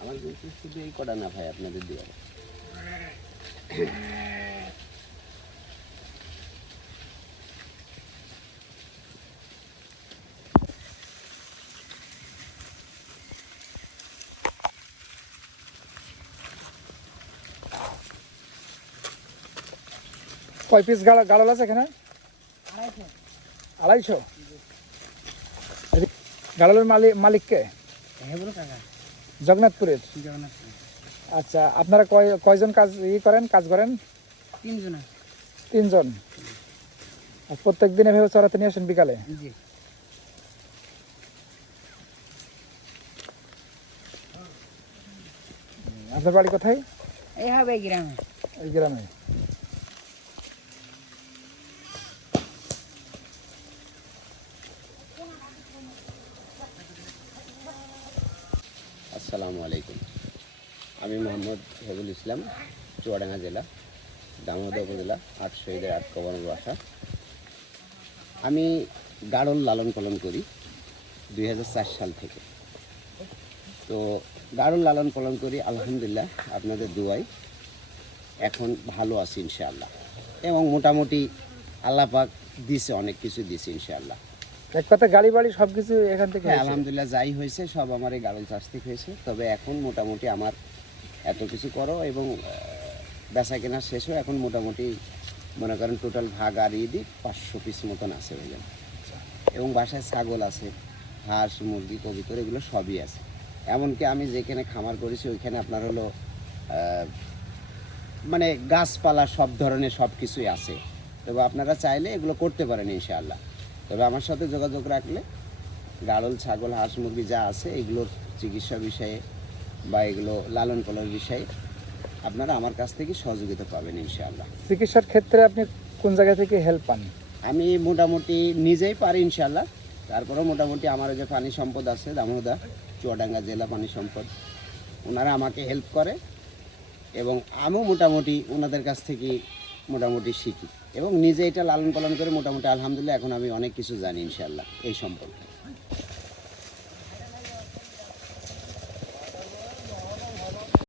আমার কিন্তু শুধু এই কটা না ভাই, আপনাদের দিয়ে কয় পিস গাড়ল আছে এখানে? 250। গাড়লের মালিককে জগন্নাথপুরের। আচ্ছা, আপনারা কয়জন কাজ করেন? 3 জন। আর প্রত্যেক দিন এভাবে চড়াতে নিয়ে আসেন বিকালে? আপনার বাড়ি কোথায়? এই হবে গ্রামে। এই গ্রামে। আসসালামু আলাইকুম। আমি মোহাম্মদ হেবুল ইসলাম, চুয়াডাঙ্গা জেলা, দামোদর উপজেলা, 8 শহীদের 8 কবরের বাসা। আমি গাড়ল লালন পালন করি 2004 সাল থেকে। তো গাড়ল লালন পালন করি, আলহামদুলিল্লাহ আপনাদের দুয়ায় এখন ভালো আছি ইনশাআল্লাহ। এবং মোটামুটি আল্লাহ পাক দিছে, অনেক কিছু দিছে ইনশাআল্লাহ। এক কথা গাড়ি বাড়ি সবকিছু এখান থেকে? হ্যাঁ, আলহামদুলিল্লাহ যাই হয়েছে সব আমার এই গাড়ল চাষ থেকে হয়েছে। তবে এখন মোটামুটি আমার এত কিছু করো এবং বেচা কেনা শেষ হয়, এখন মোটামুটি মনে করেন টোটাল ভাগ আর দিই 500 পিস মতন আছে বুঝলেন। এবং বাসায় ছাগল আছে, হাঁস, মুরগি, কবুতর, এগুলো সবই আছে। এমনকি আমি যেখানে খামার করেছি ওইখানে আপনার হলো মানে গাছপালা সব ধরনের সব কিছুই আছে। তবে আপনারা চাইলে এগুলো করতে পারেন ইনশাআল্লাহ। তবে আমার সাথে যোগাযোগ রাখলে গাড়ল, ছাগল, হাঁস, মুরগি যা আছে এগুলোর চিকিৎসা বিষয়ে বা এগুলো লালন পালনের বিষয়ে আপনারা আমার কাছ থেকে সহযোগিতা পাবেন ইনশাআল্লাহ। চিকিৎসার ক্ষেত্রে আপনি কোন জায়গা থেকে হেল্প পান? আমি মোটামুটি নিজেই পারি ইনশাআল্লাহ। তারপরেও মোটামুটি আমার যে পানি সম্পদ আছে দামোদর, চুয়াডাঙ্গা জেলা পানি সম্পদ, ওনারা আমাকে হেল্প করে এবং আমিও মোটামুটি ওনাদের কাছ থেকে মোটামুটি শিখি এবং নিজে এটা লালন পালন করে মোটামুটি আলহামদুলিল্লাহ এখন আমি অনেক কিছু জানি ইনশাআল্লাহ এই সম্পর্কে।